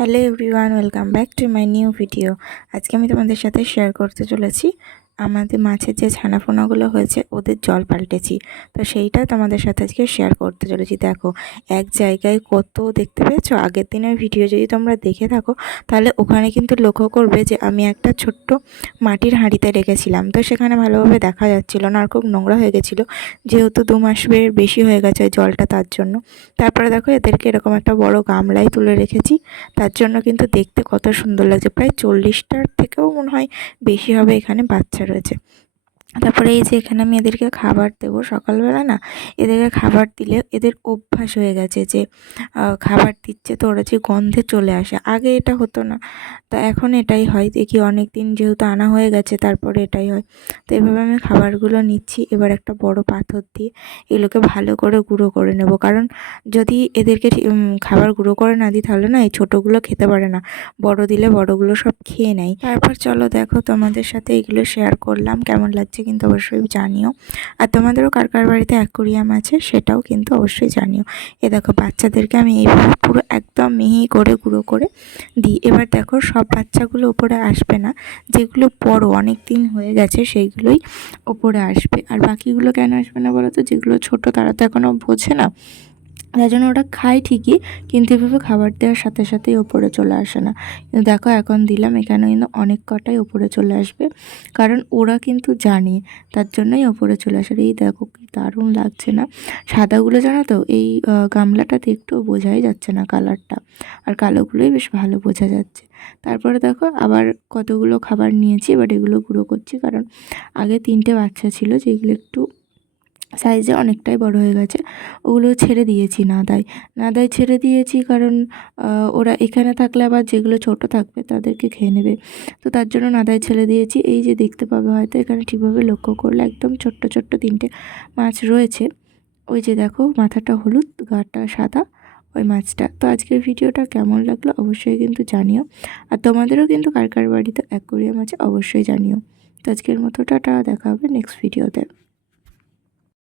Hello everyone welcome back to my new video আজকে আমি তোমাদের সাথে শেয়ার করতে চলেছি আমাদের মাছের যে ছানাপোনাগুলো হয়েছে, ওদের জল পাল্টেছি। তো সেইটা তোমাদের সাথে আজকে শেয়ার করতে চলেছি। দেখো, এক জায়গায় কত, দেখতে পেয়েছ? আগের দিনের ভিডিও যদি তোমরা দেখে থাকো, তাহলে ওখানে কিন্তু লক্ষ্য করবে যে আমি একটা ছোট্ট মাটির হাঁড়িতে রেখেছিলাম। তো সেখানে ভালোভাবে দেখা যাচ্ছিল না, আর খুব নোংরা হয়ে গেছিল। যেহেতু দু মাসের বেশি হয়ে গেছে জলটা তার জন্য। তারপরে দেখো, এদেরকে এরকম একটা বড় গামলায় তুলে রেখেছি। তার জন্য কিন্তু দেখতে কত সুন্দর লাগছে। প্রায় চল্লিশটার থেকেও মনে হয় বেশি হবে এখানে বাচ্চা রয়েছে। তারপরে এই যে এখানে আমি এদেরকে খাবার দেবো। সকালবেলা না এদেরকে খাবার দিলে এদের অভ্যাস হয়ে গেছে যে খাবার দিচ্ছে তো ওরা যে গন্ধে চলে আসে। আগে এটা হতো না। তো এখন এটাই হয়। দেখি অনেক দিন যেহেতু আনা হয়ে গেছে, তারপরে এটাই হয়। তো এভাবে আমি খাবারগুলো নিচ্ছি। এবার একটা বড় পাথর দিয়ে এগুলোকে ভালো করে গুঁড়ো করে নেব। কারণ যদি এদেরকে খাবার গুঁড়ো করে না দিই, তাহলে না এই ছোটোগুলো খেতে পারে না। বড় দিলে বড়গুলো সব খেয়ে নেয়। তারপর চলো দেখো তোমাদের সাথে এগুলো শেয়ার করলাম। কেমন লাগছে কিন্তু অবশ্যই জানিও। আর তোমাদেরও কার কার বাড়িতে অ্যাকোরিয়াম আছে সেটাও কিন্তু অবশ্যই জানিও। এ দেখো, বাচ্চাদেরকে আমি এইভাবে পুরো একদম মিহি করে, গুঁড়ো করে দিই। এবার দেখো, সব বাচ্চাগুলো ওপরে আসবে না। যেগুলো বড় অনেক দিন হয়ে গেছে সেইগুলোই ওপরে আসবে। আর বাকিগুলো কেন আসবে না বলো তো? যেগুলো ছোট, তারা তো এখনও বোঝে না। তাই জন্য ওটা খায় ঠিকই, কিন্তু এভাবে খাবার দেওয়ার সাথে সাথেই ওপরে চলে আসে না। কিন্তু দেখো, এখন দিলাম, এখানে কিন্তু অনেক কটাই ওপরে চলে আসবে। কারণ ওরা কিন্তু জানে, তার জন্যই ওপরে চলে আসে। এই দেখো, কি দারুণ লাগছে না? সাদাগুলো জানো তো, এই গামলাটাতে একটু বোঝাই যাচ্ছে না কালারটা। আর কালোগুলোই বেশ ভালো বোঝা যাচ্ছে। তারপরে দেখো, আবার কতগুলো খাবার নিয়েছি, এবার এগুলো গুঁড়ো করছি। কারণ আগে তিনটে বাচ্চা ছিল, যেগুলো একটু সাইজে অনেকটাই বড় হয়ে গেছে। ওগুলো ছেড়ে দিয়েছি নাদায়। নাদায় ছেড়ে দিয়েছি কারণ ওরা এখানে থাকলে আবার যেগুলো ছোট থাকবে তাদেরকে খেয়ে নেবে। তো তার জন্য নাদায় ছেড়ে দিয়েছি। এই যে দেখতে পাবে হয়তো এখানে ঠিকভাবে লক্ষ্য করলে একদম ছোট্ট ছোট্ট তিনটে মাছ রয়েছে। ওই যে দেখো মাথাটা হলুদ, গাটা সাদা ওই মাছটা। তো আজকের ভিডিওটা কেমন লাগল অবশ্যই কিন্তু জানিও। আর তোমাদেরও কিন্তু কার কার বাড়িতে অ্যাকোরিয়াম আছে অবশ্যই জানিও। তো আজকের মতো টাটা, দেখা হবে নেক্সট ভিডিওতে